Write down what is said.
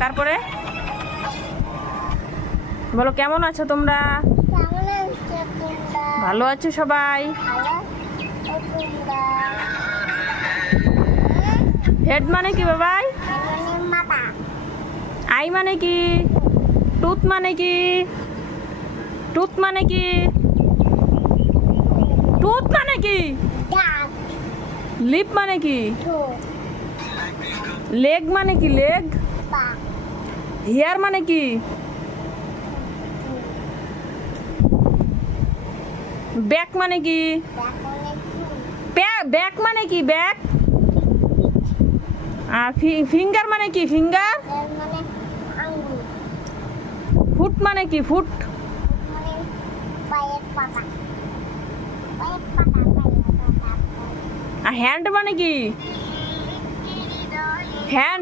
তারপরে বলো কেমন আছো তোমরা? ভালো আছো সবাই? হেড মানে কি বাবাই? আই মানে কি? টুথ মানে কি? টুথ মানে কি? টুথ মানে কি? লিপ মানে কি? লেগ মানে কি? লেগ। হেয়ার মানে কি? ব্যাক মানে কি? ব্যাক মানে কি? ব্যাক। ফিঙ্গার মানে কি? ফিঙ্গার। ফুট মানে কি? ফুট। হ্যান্ড মানে কি? হ্যান্ড।